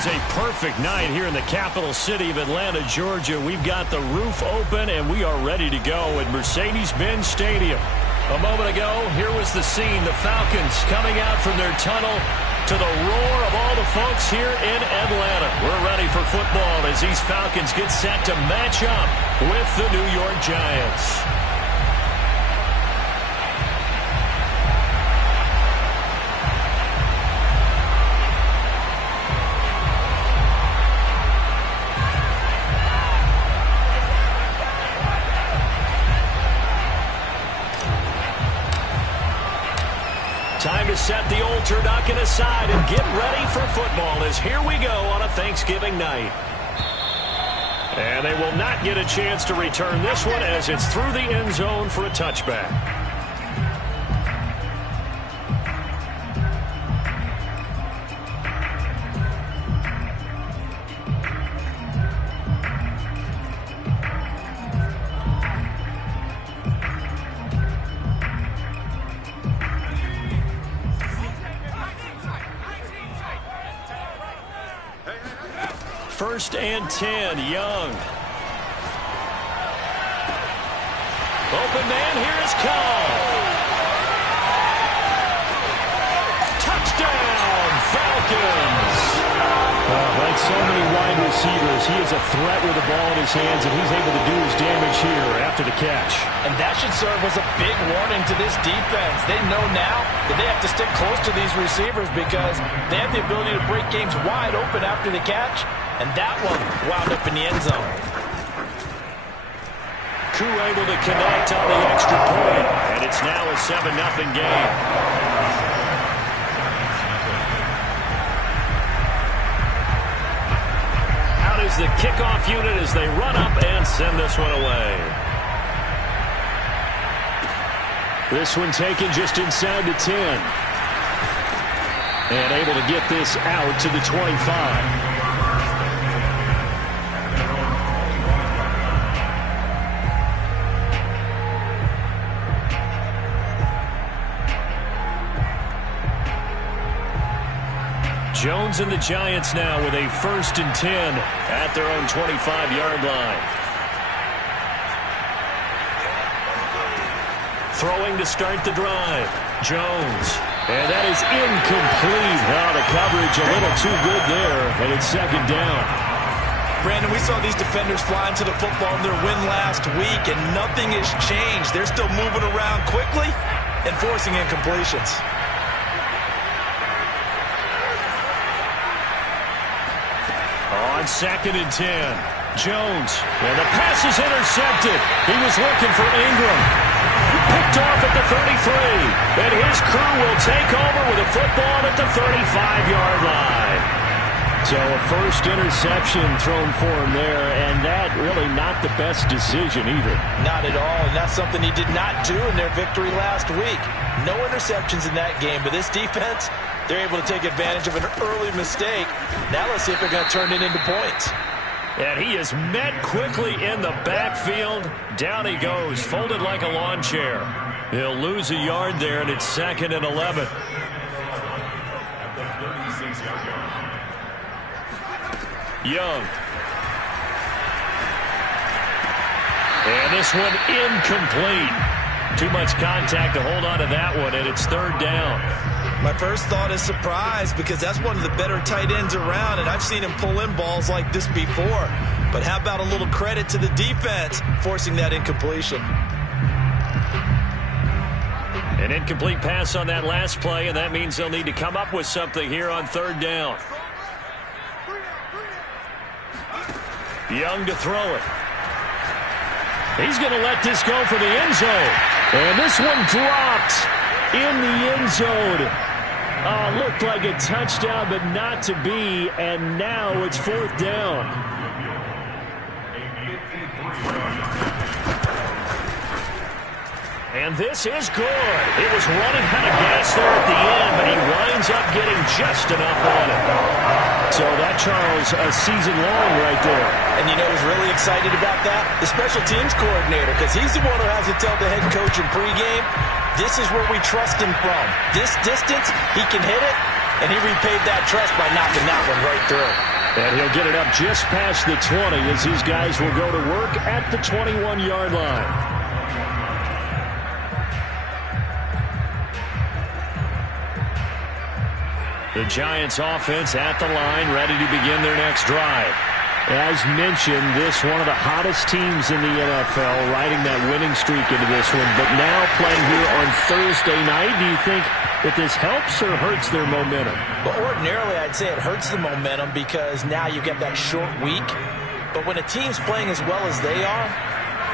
is a perfect night here in the capital city of Atlanta, Georgia. We've got the roof open, and we are ready to go at Mercedes-Benz Stadium. A moment ago, here was the scene. The Falcons coming out from their tunnel to the roar of all the folks here in Atlanta. We're ready for football as these Falcons get set to match up with the New York Giants. Time to set the old turducken aside and get ready for football as here we go on a Thanksgiving night. And they will not get a chance to return this one as it's through the end zone for a touchback. First and 10, Young. Open man, here is Cobb. Touchdown, Falcons. Like so many wide receivers, he is a threat with the ball in his hands, and he's able to do his damage here after the catch. And that should serve as a big warning to this defense. They know now that they have to stick close to these receivers because they have the ability to break games wide open after the catch. And that one wound up in the end zone. Koo able to connect on the extra point, and it's now a 7-0 game. Out is the kickoff unit as they run up and send this one away. This one taken just inside the 10. And able to get this out to the 25. Jones and the Giants now with a 1st and 10 at their own 25-yard line. Throwing to start the drive. Jones. And that is incomplete. Now the coverage a little too good there, and it's 2nd down. Brandon, we saw these defenders fly into the football in their win last week, and nothing has changed. They're still moving around quickly and forcing incompletions. On 2nd and 10, Jones, and the pass is intercepted. He was looking for Ingram. Picked off at the 33, and his crew will take over with a football at the 35-yard line. So a first interception thrown for him there, and that really not the best decision either. Not at all, and that's something he did not do in their victory last week. No interceptions in that game, but this defense, they're able to take advantage of an early mistake. Now let's see if they're going to turn it into points. And he is met quickly in the backfield. Down he goes, folded like a lawn chair. He'll lose a yard there, and it's 2nd and 11. Young. And this one incomplete. Too much contact to hold on to that one, and it's 3rd down. My first thought is surprise because that's one of the better tight ends around, and I've seen him pull in balls like this before. But how about a little credit to the defense forcing that incompletion? An incomplete pass on that last play, and that means they'll need to come up with something here on 3rd down. Young to throw it. He's going to let this go for the end zone. And this one dropped in the end zone. Looked like a touchdown, but not to be. And now it's 4th down. And this is good. It was running out of gas there at the end, but he winds up getting just enough on it. So that, Charles, a season long right there. And you know who's really excited about that? The special teams coordinator, because he's the one who has to tell the head coach in pregame, this is where we trust him from. This distance, he can hit it, and he repaid that trust by knocking that one right through. And he'll get it up just past the 20 as these guys will go to work at the 21-yard line. The Giants offense at the line, ready to begin their next drive. As mentioned, this one of the hottest teams in the NFL, riding that winning streak into this one, but now playing here on Thursday night. Do you think that this helps or hurts their momentum? Well, ordinarily, I'd say it hurts the momentum because now you get that short week. But when a team's playing as well as they are,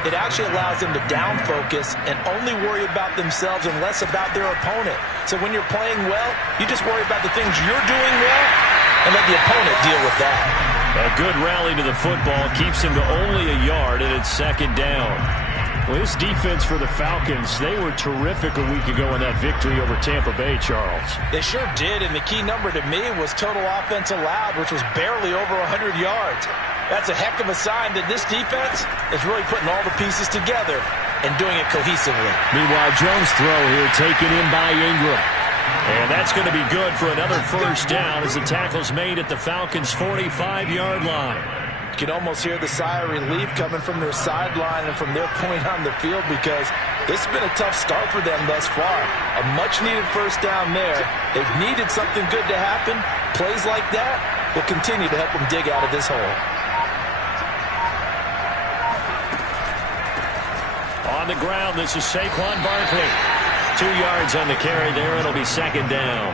it actually allows them to down focus and only worry about themselves and less about their opponent. So when you're playing well, you just worry about the things you're doing well and let the opponent deal with that. A good rally to the football keeps him to only a yard, and it's second down. Well, this defense for the Falcons, they were terrific a week ago in that victory over Tampa Bay, Charles. They sure did, and the key number to me was total offense allowed, which was barely over 100 yards. That's a heck of a sign that this defense is really putting all the pieces together and doing it cohesively. Meanwhile, Jones' throw here taken in by Ingram. And that's going to be good for another first down as the tackle's made at the Falcons' 45-yard line. You can almost hear the sigh of relief coming from their sideline and from their point on the field because this has been a tough start for them thus far. A much-needed first down there. They've needed something good to happen. Plays like that will continue to help them dig out of this hole. On the ground, this is Saquon Barkley. 2 yards on the carry there. It'll be second down.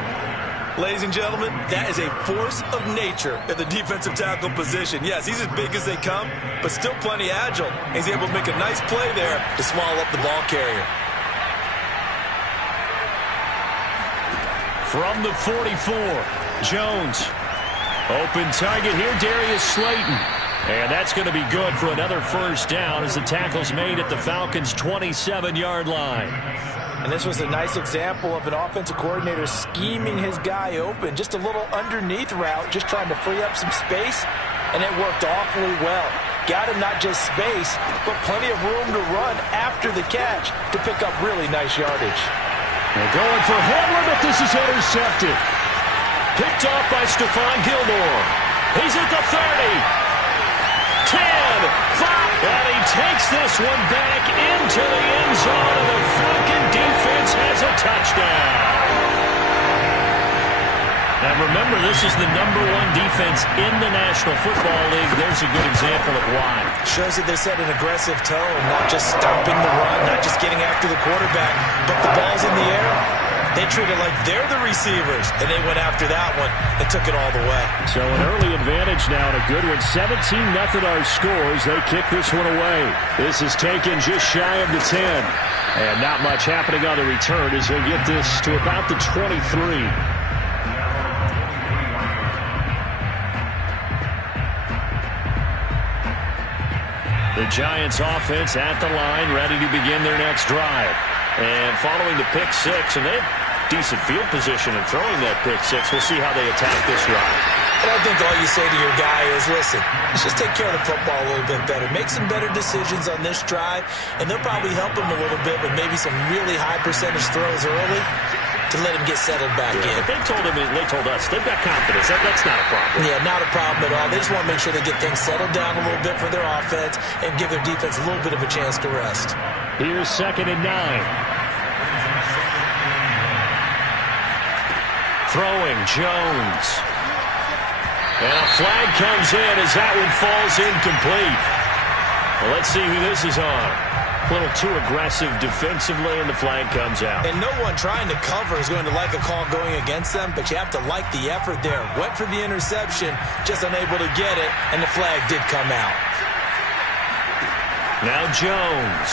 Ladies and gentlemen, that is a force of nature at the defensive tackle position. Yes, he's as big as they come, but still plenty agile. He's able to make a nice play there to swallow up the ball carrier. From the 44, Jones. Open target here, Darius Slayton. And that's going to be good for another first down as the tackle's made at the Falcons' 27-yard line. And this was a nice example of an offensive coordinator scheming his guy open. Just a little underneath route, just trying to free up some space, and it worked awfully well. Got him not just space, but plenty of room to run after the catch to pick up really nice yardage. They're going for Hamler, but this is intercepted. Picked off by Stephon Gilmore. He's at the 30. 10, 5, and he takes this one back into the end zone, and the Falcon defense has a touchdown. Now remember, this is the #1 defense in the National Football League. There's a good example of why. Shows that they set an aggressive tone, not just stopping the run, not just getting after the quarterback, but the ball's in the air. They treat it like they're the receivers, and they went after that one and took it all the way. So an early advantage now, and a good one. 17-0 our scores. They kick this one away. This is taken just shy of the 10. And not much happening on the return as he'll get this to about the 23. The Giants offense at the line, ready to begin their next drive. And following the pick six, and they have decent field position in throwing that pick six. We'll see how they attack this drive. And I think all you say to your guy is, listen, let's just take care of the football a little bit better. Make some better decisions on this drive, and they'll probably help him a little bit with maybe some really high percentage throws early to let him get settled back in. But they told us, they've got confidence. That's not a problem. Yeah, not a problem at all. They just want to make sure they get things settled down a little bit for their offense and give their defense a little bit of a chance to rest. Here's 2nd and 9. Throwing, Jones. And a flag comes in as that one falls incomplete. Well, let's see who this is on. A little too aggressive defensively, and the flag comes out. And no one trying to cover is going to like a call going against them, but you have to like the effort there. Went for the interception, just unable to get it, and the flag did come out. Now Jones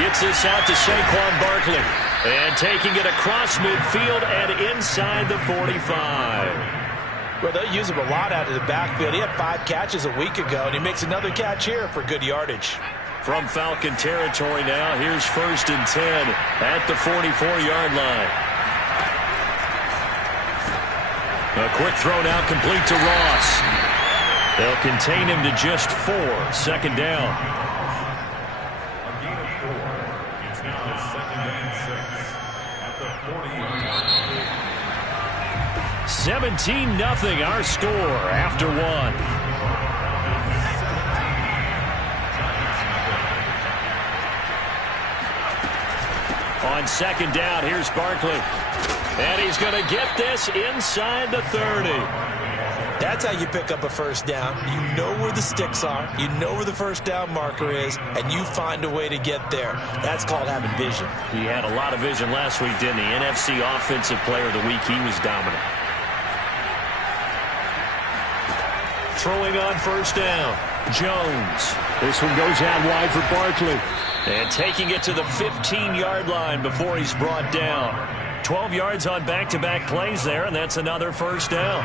gets this out to Saquon Barkley. And taking it across midfield and inside the 45. Well, they'll use him a lot out of the backfield. He had 5 catches a week ago, and he makes another catch here for good yardage. From Falcon territory now, here's 1st and 10 at the 44-yard line. A quick throw now complete to Ross. They'll contain him to just 4. 2nd down. A gain of 4. It's now 2nd and 6 at the 40-yard line. 17-0 our score after one. On second down, here's Barkley. And he's going to get this inside the 30. That's how you pick up a first down. You know where the sticks are. You know where the first down marker is, and you find a way to get there. That's called having vision. He had a lot of vision last week, didn't he? NFC Offensive Player of the Week. He was dominant. Throwing on first down. Jones. This one goes out wide for Barkley. And taking it to the 15-yard line before he's brought down. 12 yards on back-to-back plays there, and that's another first down.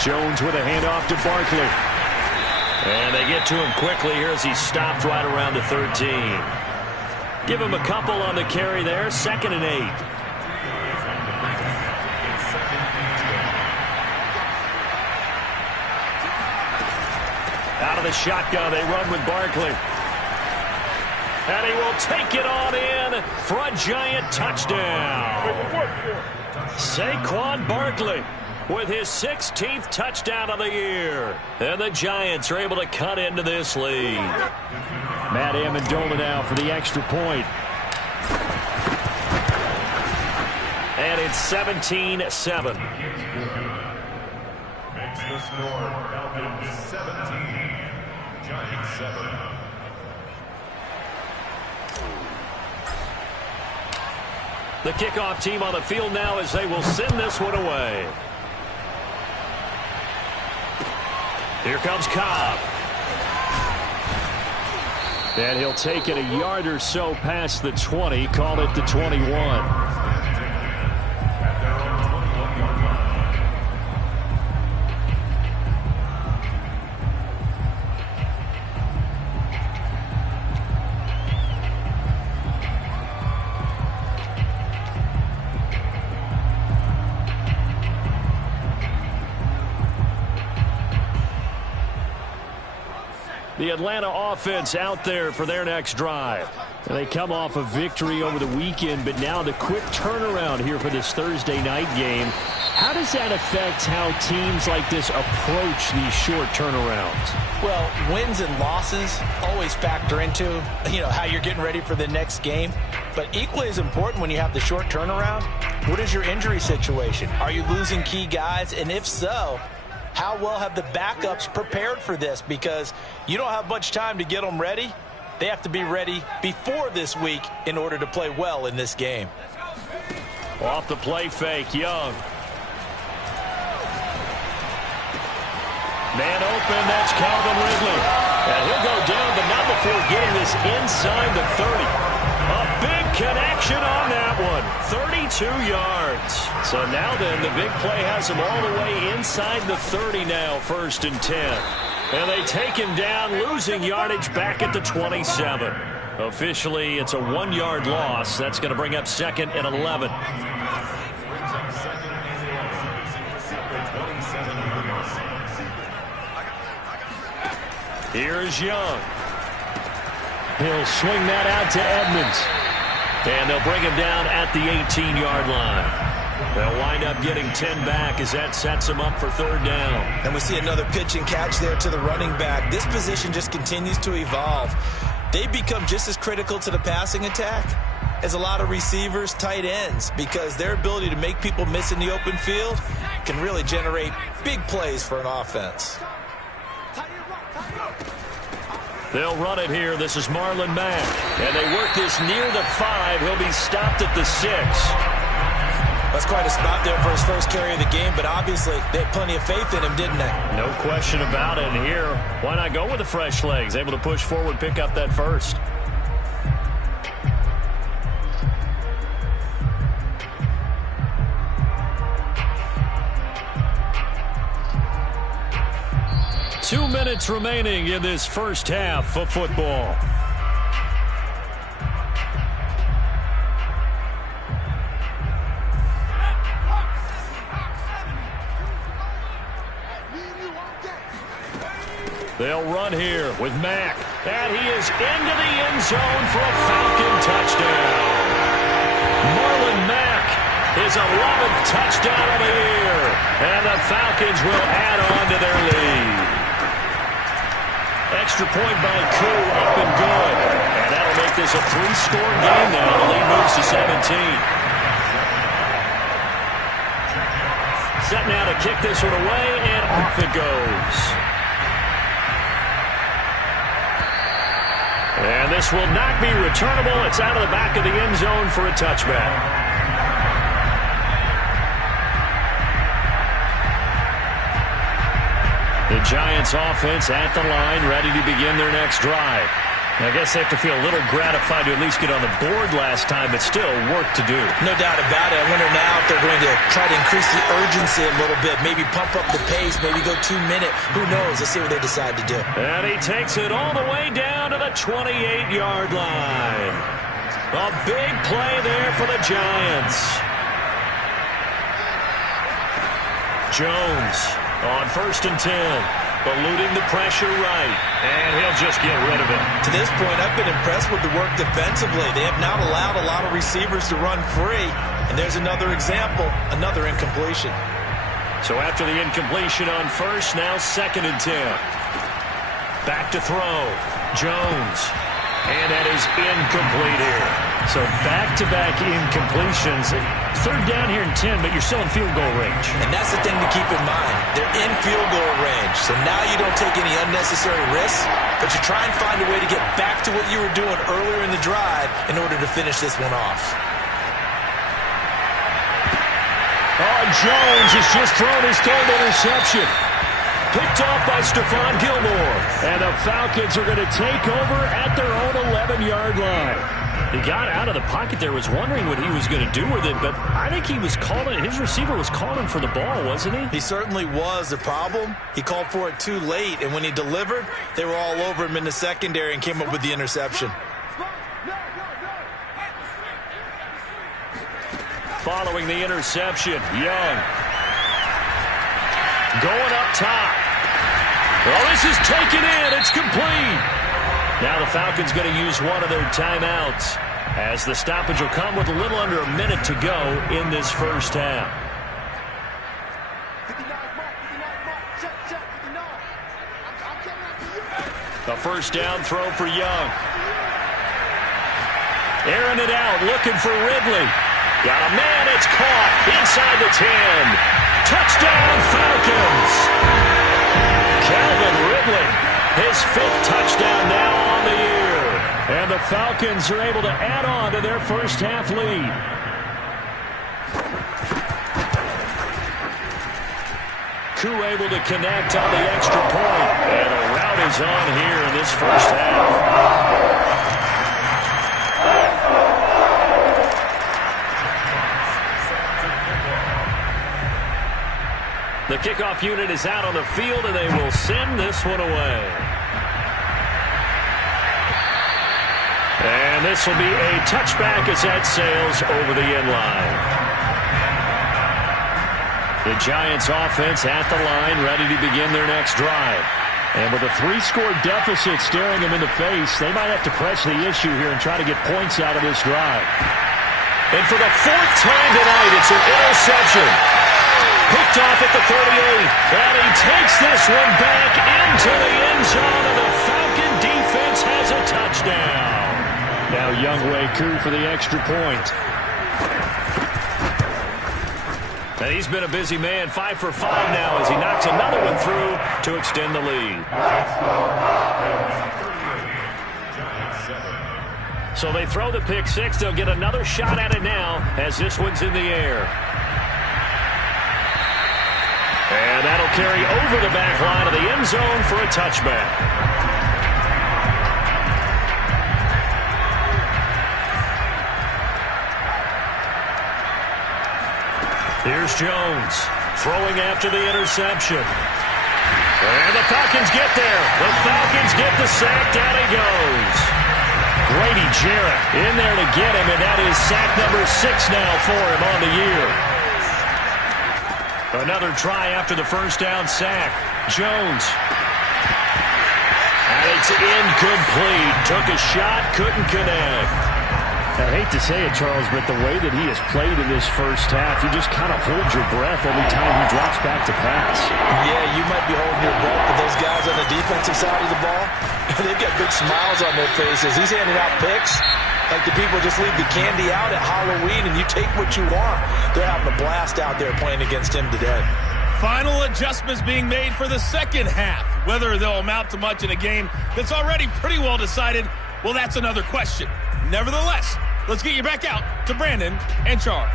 Jones with a handoff to Barkley. And they get to him quickly here as he stopped right around the 13. Give him a couple on the carry there. 2nd and 8. Out of the shotgun, they run with Barkley. And he will take it on in for a giant touchdown. Saquon Barkley with his 16th touchdown of the year. And the Giants are able to cut into this lead. Matt Amendola now for the extra point. And it's 17-7. Makes the score Falcons 17, Giants 7. The kickoff team on the field now as they will send this one away. Here comes Cobb. And he'll take it a yard or so past the 20, call it the 21. The Atlanta offense out there for their next drive. And they come off a victory over the weekend, but now the quick turnaround here for this Thursday night game. How does that affect how teams like this approach these short turnarounds? Well, wins and losses always factor into, how you're getting ready for the next game. But equally as important when you have the short turnaround, what is your injury situation? Are you losing key guys? And if so, how well have the backups prepared for this? Because you don't have much time to get them ready. They have to be ready before this week in order to play well in this game. Off the play fake, Young. Man open, that's Calvin Ridley. And he'll go down, but not before getting this inside the 30. A big connection on that one. 32 yards. So now then, the big play has him all the way inside the 30 now, 1st and 10. And they take him down, losing yardage back at the 27. Officially, it's a 1-yard loss. That's going to bring up 2nd and 11. Here's Young. He'll swing that out to Edmonds. And they'll bring him down at the 18-yard line. They'll wind up getting 10 back as that sets them up for 3rd down. And we see another pitch and catch there to the running back. This position just continues to evolve. They become just as critical to the passing attack as a lot of receivers, tight ends, because their ability to make people miss in the open field can really generate big plays for an offense. They'll run it here. This is Marlon Mack. And they work this near the 5. He'll be stopped at the 6. That's quite a spot there for his first carry of the game, but obviously they had plenty of faith in him, didn't they? No question about it. And here, why not go with the fresh legs? Able to push forward, pick up that first. Two minutes remaining in this first half of football. They'll run here with Mack. And he is into the end zone for a Falcon touchdown. Marlon Mack, his 11th touchdown of the year. And the Falcons will add on to their lead. Extra point by Koo, up and good. And that'll make this a 3-score game now. The lead moves to 17. Set now to kick this one away, and off it goes. And this will not be returnable. It's out of the back of the end zone for a touchback. The Giants offense at the line, ready to begin their next drive. I guess they have to feel a little gratified to at least get on the board last time, but still work to do. No doubt about it. I wonder now if they're going to try to increase the urgency a little bit, maybe pump up the pace, maybe go 2-minute. Who knows? Let's see what they decide to do. And he takes it all the way down to the 28-yard line. A big play there for the Giants. Jones on 1st and 10. Eluding the pressure right. And he'll just get rid of it. To this point, I've been impressed with the work defensively. They have not allowed a lot of receivers to run free. And there's another example, another incompletion. So after the incompletion on 1st, now 2nd and 10. Back to throw. Jones. And that is incomplete here. So back-to-back incompletions. 3rd down here and 10, but you're still in field goal range. And that's the thing to keep in mind. They're in field goal range. So now you don't take any unnecessary risks, but you try and find a way to get back to what you were doing earlier in the drive in order to finish this one off. Oh, Jones has just thrown his 3rd interception. Picked off by Stephon Gilmore. And the Falcons are going to take over at their own 11-yard line. He got out of the pocket there, was wondering what he was going to do with it, but I think he was calling, his receiver was calling for the ball, wasn't he? He certainly was. The problem, he called for it too late, and when he delivered, they were all over him in the secondary and came up with the interception. Following the interception, Young. Going up top. Well, this is taken in. It's complete. Now the Falcons going to use one of their timeouts as the stoppage will come with a little under a minute to go in this first half. A first down throw for Young. Airing it out, looking for Ridley. Got a man, it's caught inside the 10. Touchdown, Falcons! Calvin Ridley, his 5th touchdown now on the year. And the Falcons are able to add on to their first half lead. Koo able to connect on the extra point. And a route is on here in this first half. The kickoff unit is out on the field, and they will send this one away. And this will be a touchback as that sails over the end line. The Giants offense at the line, ready to begin their next drive. And with a 3-score deficit staring them in the face, they might have to press the issue here and try to get points out of this drive. And for the 4th time tonight, it's an interception. Picked off at the 38, and he takes this one back into the end zone, and the Falcon defense has a touchdown. Now Younghoe Koo for the extra point. And he's been a busy man, 5 for 5 now as he knocks another one through to extend the lead. So they throw the pick 6. They'll get another shot at it now as this one's in the air. And that'll carry over the back line of the end zone for a touchback. Here's Jones throwing after the interception. And the Falcons get there. The Falcons get the sack. Down he goes. Grady Jarrett in there to get him, and that is sack number 6 now for him on the year. Another try after the first down sack. Jones. And he It's incomplete. Took a shot, couldn't connect. I hate to say it, Charles, but the way that he has played in this first half, you just kind of hold your breath every time he drops back to pass. Yeah, you might be holding your breath, but those guys on the defensive side of the ball, they've got big smiles on their faces. He's handing out picks like the people just leave the candy out at Halloween and you take what you want. They're having a blast out there playing against him today. Final adjustments being made for the second half. Whether they'll amount to much in a game that's already pretty well decided, well, that's another question. Nevertheless, let's get you back out to Brandon and Charles.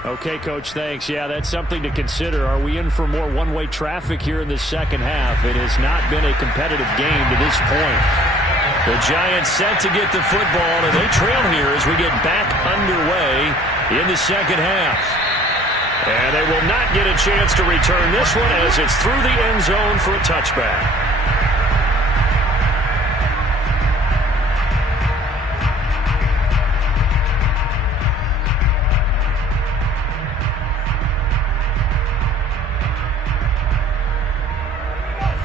Okay, Coach, thanks. Yeah, that's something to consider. Are we in for more one-way traffic here in the second half? It has not been a competitive game to this point. The Giants set to get the football, and they trail here as we get back underway in the second half. And they will not get a chance to return this one as it's through the end zone for a touchback.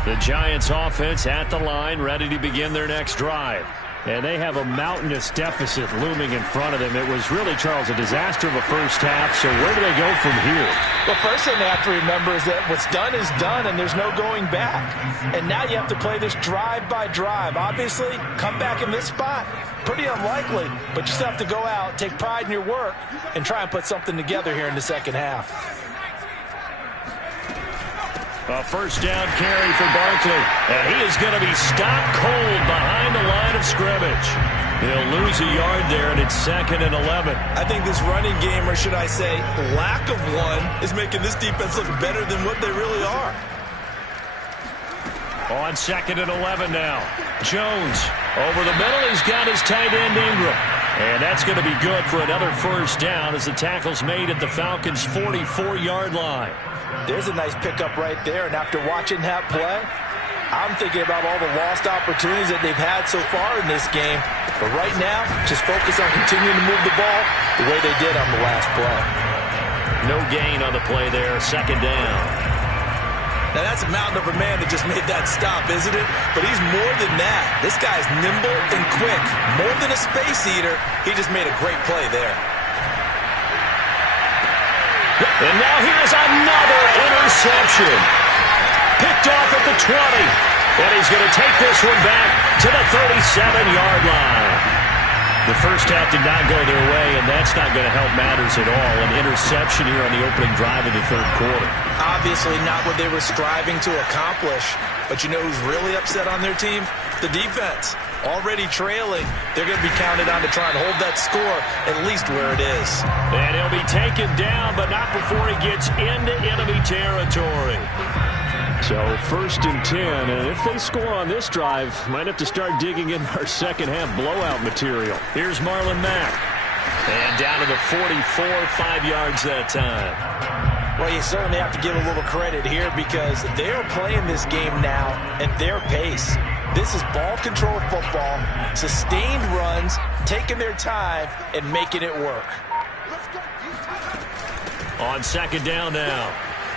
The Giants offense at the line, ready to begin their next drive. And they have a mountainous deficit looming in front of them. It was really, Charles, a disaster of a first half. So where do they go from here? Well, first thing they have to remember is that what's done is done, and there's no going back. And now you have to play this drive by drive. Obviously, come back in this spot, pretty unlikely. But you still have to go out, take pride in your work, and try and put something together here in the second half. A first down carry for Barkley. And he is going to be stopped cold behind the line of scrimmage. He'll lose a yard there, and it's 2nd and 11. I think this running game, or should I say lack of one, is making this defense look better than what they really are. On 2nd and 11 now. Jones over the middle. He's got his tight end Ingram. And that's going to be good for another first down as the tackle's made at the Falcons' 44-yard line. There's a nice pickup right there, and after watching that play, I'm thinking about all the lost opportunities that they've had so far in this game. But right now, just focus on continuing to move the ball the way they did on the last play. No gain on the play there, 2nd down. Now, that's a mountain of a man that just made that stop, isn't it? But he's more than that. This guy's nimble and quick. More than a space eater, he just made a great play there. And now here's another interception. Picked off at the 20. And he's going to take this one back to the 37-yard line. The first half did not go their way, and that's not going to help matters at all. An interception here on the opening drive of the third quarter. Obviously not what they were striving to accomplish. But you know who's really upset on their team? The defense. Already trailing. They're going to be counted on to try and hold that score at least where it is. And he'll be taken down, but not before he gets into enemy territory. So 1st and 10, and if they score on this drive, might have to start digging in our second half blowout material. Here's Marlon Mack. And down to the 44, 5 yards that time. Well, you certainly have to give a little credit here because they're playing this game now at their pace. This is ball control football, sustained runs, taking their time, and making it work. On 2nd down now,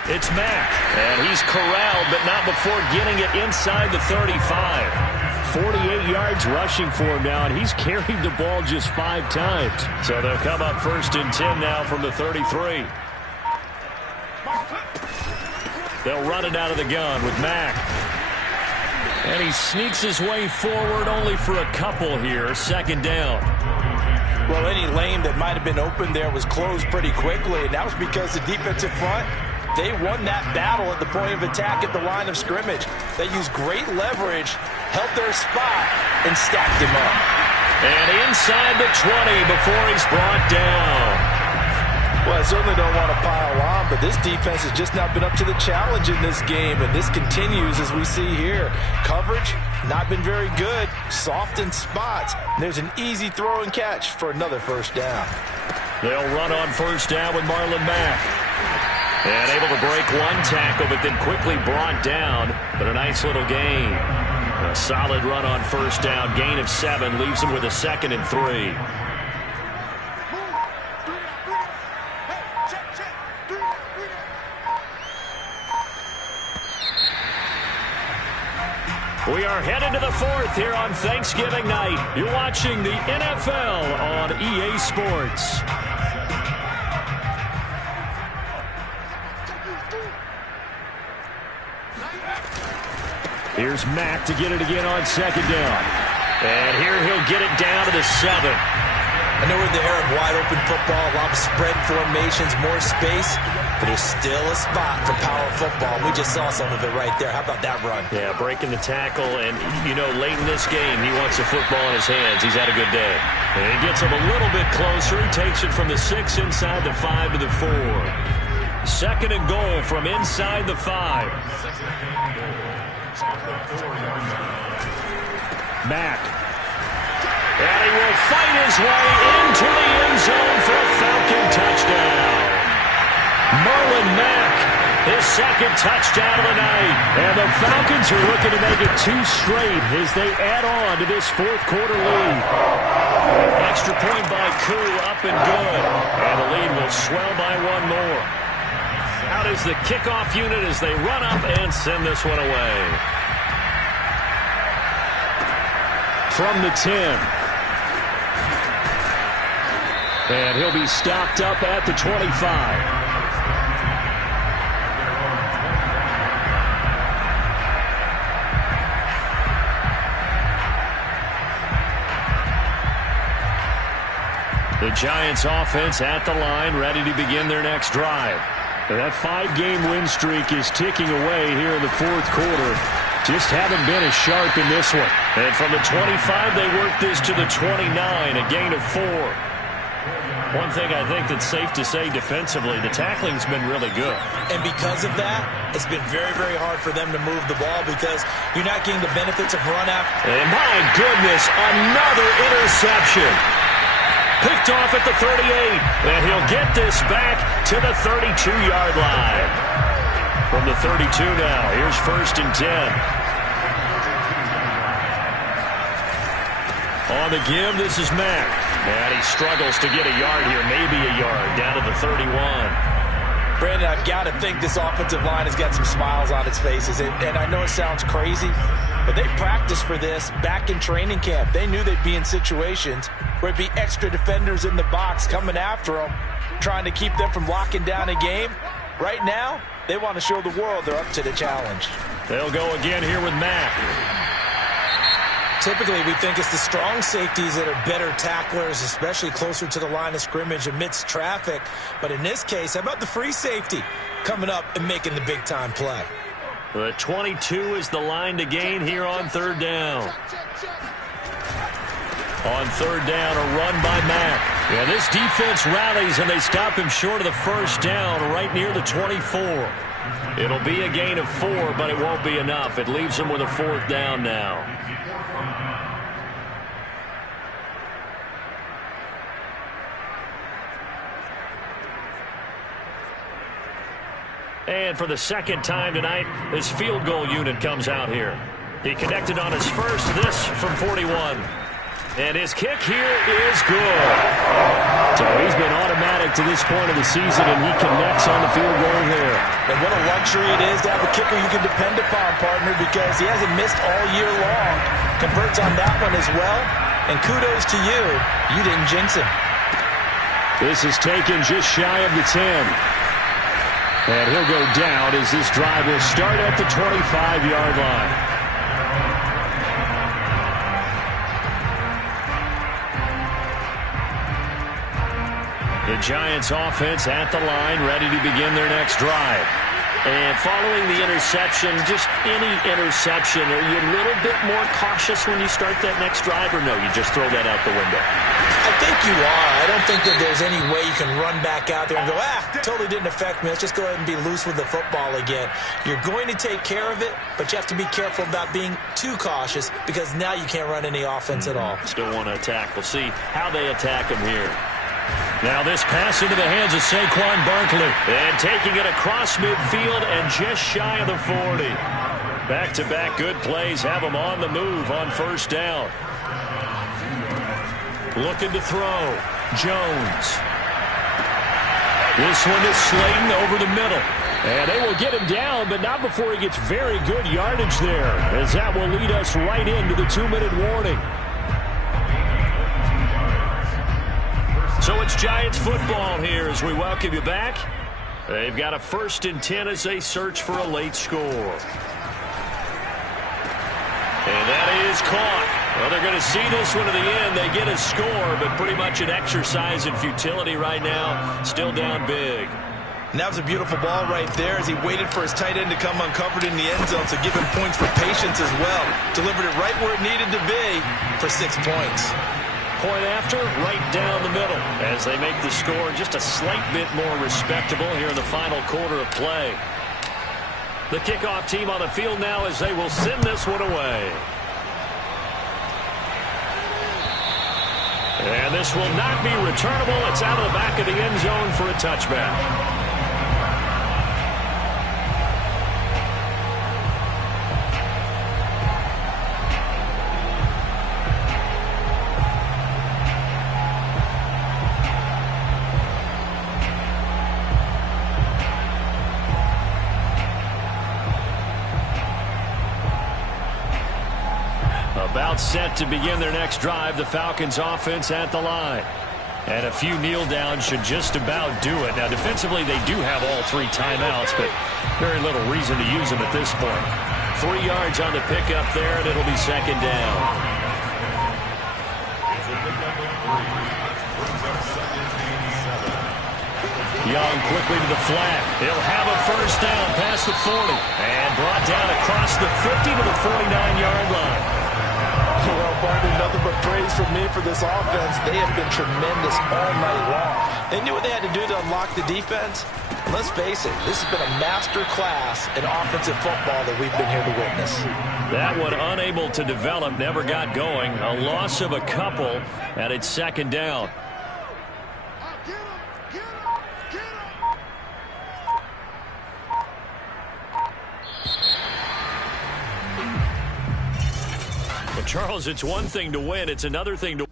it's Mack. And he's corralled, but not before getting it inside the 35. 48 yards rushing for him now, and he's carried the ball just 5 times. So they'll come up 1st and 10 now from the 33. They'll run it out of the gun with Mack. And he sneaks his way forward only for a couple here. 2nd down. Well, any lane that might have been open there was closed pretty quickly, and that was because the defensive front, they won that battle at the point of attack at the line of scrimmage. They used great leverage, held their spot, and stacked him up. And inside the 20 before he's brought down. Well, I certainly don't want to pile on, but this defense has just not been up to the challenge in this game, and this continues as we see here. Coverage, not been very good, soft in spots. There's an easy throw and catch for another first down. They'll run on 1st down with Marlon Mack. And able to break one tackle, but then quickly brought down. But a nice little gain. A solid run on first down. Gain of 7 leaves him with a 2nd and 3. We are headed to the 4th here on Thanksgiving night. You're watching the NFL on EA Sports. Here's Mack to get it again on 2nd down. And here he'll get it down to the 7. I know we're in the era of wide-open football, a lot of spread formations, more space, but there's still a spot for power football. We just saw some of it right there. How about that run? Yeah, breaking the tackle, and, you know, late in this game, he wants the football in his hands. He's had a good day. And he gets him a little bit closer. He takes it from the 6 inside the 5 to the 4. 2nd and goal from inside the 5. Mack. And he will fight his way into the end zone for a Falcon touchdown. Marlon Mack, his 2nd touchdown of the night. And the Falcons are looking to make it 2 straight as they add on to this 4th quarter lead. Extra point by Koo, up and good. And the lead will swell by 1 more. Out is the kickoff unit as they run up and send this one away. From the 10. And he'll be stopped up at the 25. The Giants offense at the line, ready to begin their next drive. That 5-game win streak is ticking away here in the 4th quarter. Just haven't been as sharp in this one. And from the 25, they work this to the 29, a gain of 4. One thing I think that's safe to say defensively, the tackling's been really good. And because of that, it's been very, very hard for them to move the ball because you're not getting the benefits of run out. And my goodness, another interception. Picked off at the 38. And he'll get this back to the 32-yard line. From the 32 now, here's 1st and 10. On the give, this is Mack. And he struggles to get a yard here, maybe a yard, down to the 31. Brandon, I've got to think this offensive line has got some smiles on its faces. And I know it sounds crazy, but they practiced for this back in training camp. They knew they'd be in situations where it'd be extra defenders in the box coming after them, trying to keep them from locking down a game. Right now, they want to show the world they're up to the challenge. They'll go again here with Mack. Typically, we think it's the strong safeties that are better tacklers, especially closer to the line of scrimmage amidst traffic. But in this case, how about the free safety coming up and making the big-time play? The 22 is the line to gain here on 3rd down. On 3rd down, a run by Mack. Yeah, this defense rallies, and they stop him short of the 1st down right near the 24. It'll be a gain of 4, but it won't be enough. It leaves him with a 4th down now. And for the 2nd time tonight, this field goal unit comes out here. He connected on his first, this from 41. And his kick here is good. So he's been automatic to this point of the season, and he connects on the field goal there. And what a luxury it is to have a kicker you can depend upon, partner, because he hasn't missed all year long. Converts on that one as well. And kudos to you. You didn't jinx him. This is taken just shy of the 10. And he'll go down as this drive will start at the 25-yard line. The Giants offense at the line, ready to begin their next drive. And following the interception, just any interception, are you a little bit more cautious when you start that next drive, or no, you just throw that out the window? I think you are. I don't think that there's any way you can run back out there and go, totally didn't affect me. Let's just go ahead and be loose with the football again. You're going to take care of it, but you have to be careful about being too cautious because now you can't run any offense at all. Still want to attack. We'll see how they attack him here. Now this pass into the hands of Saquon Barkley. And taking it across midfield and just shy of the 40. Back-to-back good plays have him on the move on first down. Looking to throw. Jones. This one is Slayton over the middle. And they will get him down, but not before he gets very good yardage there, as that will lead us right into the 2-minute warning. So it's Giants football here as we welcome you back. They've got a 1st and 10 as they search for a late score. And that is caught. Well, they're going to see this one to the end. They get a score, but pretty much an exercise in futility right now. Still down big. And that was a beautiful ball right there as he waited for his tight end to come uncovered in the end zone, so give him points for patience as well. Delivered it right where it needed to be for 6 points. Point after, right down the middle as they make the score just a slight bit more respectable here in the final quarter of play. The kickoff team on the field now as they will send this one away. And this will not be returnable. It's out of the back of the end zone for a touchback. About set to begin their next drive, the Falcons offense at the line. And a few kneel downs should just about do it. Now defensively they do have all 3 timeouts, but very little reason to use them at this point. 3 yards on the pickup there, and it'll be 2nd down. Young quickly to the flat. He'll have a 1st down past the 40 and brought down across the 50 to the 49-yard line. Well, Barney, nothing but praise from me for this offense. They have been tremendous all night long. They knew what they had to do to unlock the defense. And let's face it, this has been a master class in offensive football that we've been here to witness. That one unable to develop, never got going. A loss of a couple, and it's 2nd down. Charles, it's one thing to win. It's another thing to